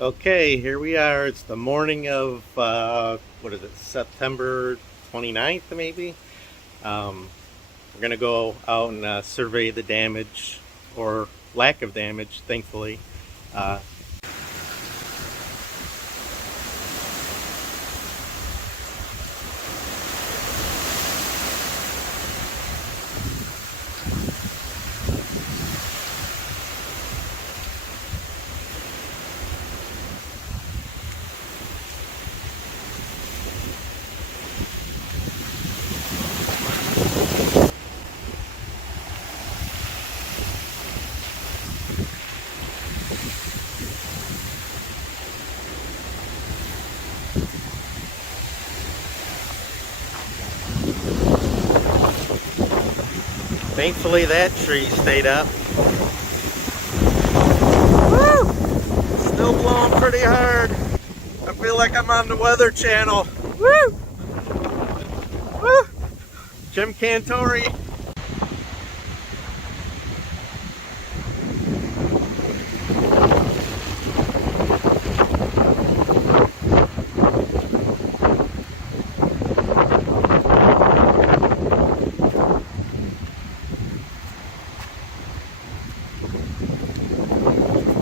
Okay, here we are. It's the morning of, what is it, September 29th, maybe? We're going to go out and survey the damage, or lack of damage, thankfully. Uh, Thankfully, that tree stayed up. Woo! Still blowing pretty hard. I feel like I'm on the Weather Channel. Woo! Woo! Jim Cantori.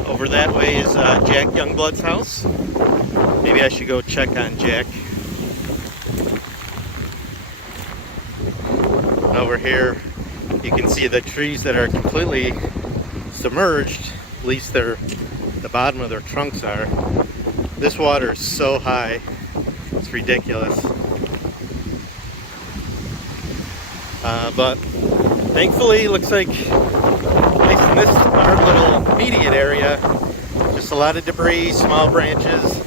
Over that way is Jack Youngblood's house. Maybe I should go check on Jack. And over here, you can see the trees that are completely submerged. At least the bottom of their trunks are. This water is so high, it's ridiculous. But thankfully, looks like, at least in this our little immediate area, just a lot of debris, small branches.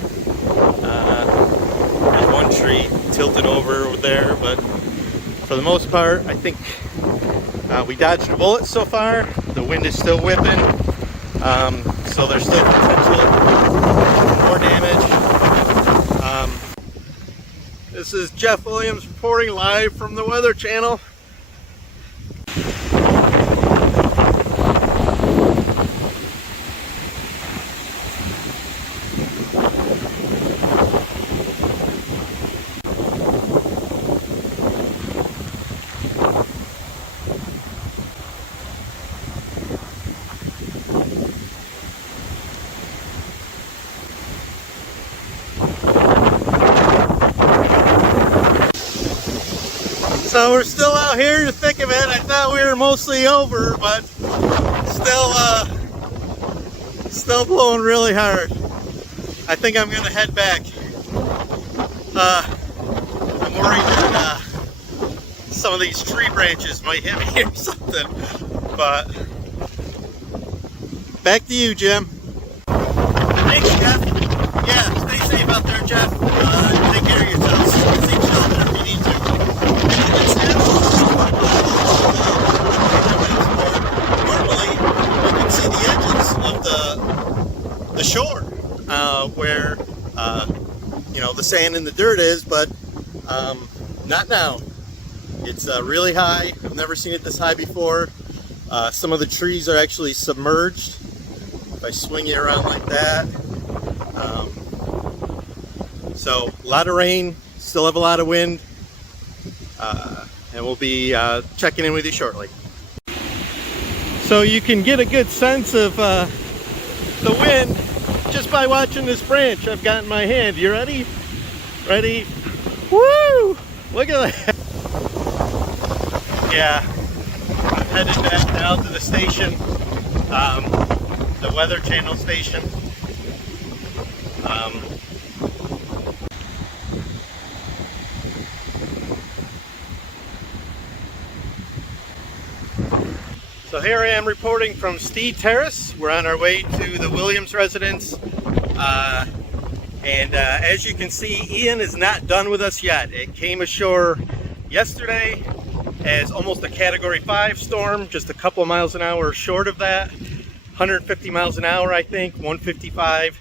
There's one tree tilted over there, but for the most part, I think we dodged a bullet so far. The wind is still whipping, so there's still potential for more damage. This is Jeff Williams reporting live from the Weather Channel. So we're still out here in the thick of it. I thought we were mostly over, but still blowing really hard. I think I'm gonna head back. I'm worried that some of these tree branches might hit me or something. But back to you, Jim. Thanks, Jeff. Yeah, stay safe out there, Jeff. Take care of yourselves. Seek shelter if you need to. Normally, you can see the edges of the shore where the sand and the dirt is, but not now. It's really high. I've never seen it this high before. Some of the trees are actually submerged. If I swing it around like that. So a lot of rain, still have a lot of wind. And we'll be checking in with you shortly. So you can get a good sense of the wind just by watching this branch I've got in my hand. You ready? Ready? Woo! Look at that. Yeah, I'm headed back down to the station, the Weather Channel station. So here I am reporting from Steed Terrace. We're on our way to the Williams residence. And as you can see, Ian is not done with us yet. It came ashore yesterday as almost a Category 5 storm, just a couple of miles an hour short of that. 150 miles an hour, I think, 155.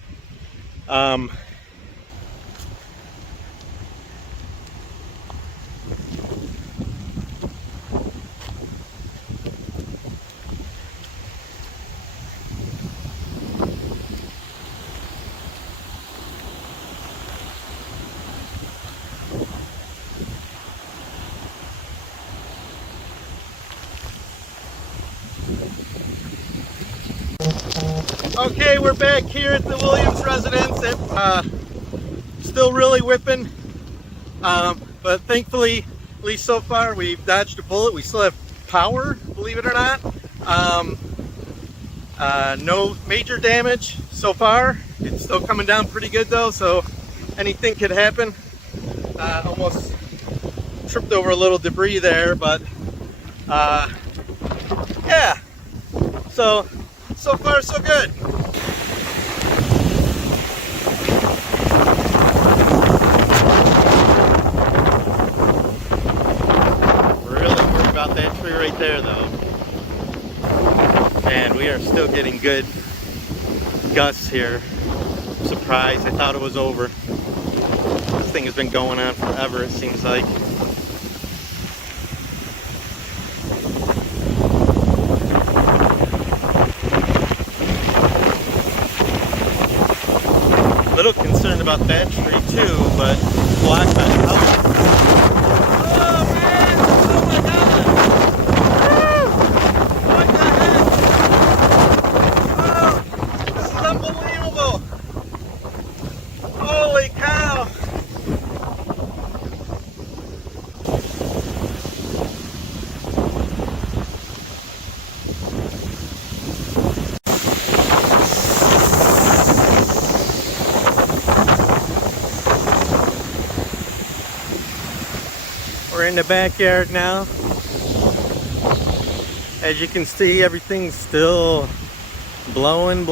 Okay, we're back here at the Williams residence. It's still really whipping, but thankfully, at least so far, we've dodged a bullet. We still have power, believe it or not. No major damage so far. It's still coming down pretty good though, so anything could happen. Almost tripped over a little debris there, but yeah. So far so good. Really worried about that tree right there though. Man, we are still getting good gusts here. I'm surprised. I thought it was over. This thing has been going on forever, it seems like. A little concerned about that tree too, but blocked by the house. Oh man! Oh my god! Woo! What the heck? Oh, this is unbelievable! Holy cow! We're in the backyard now. As you can see, everything's still blowing.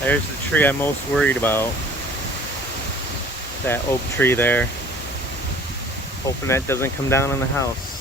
There's the tree I'm most worried about. That oak tree there. Hoping that doesn't come down on the house.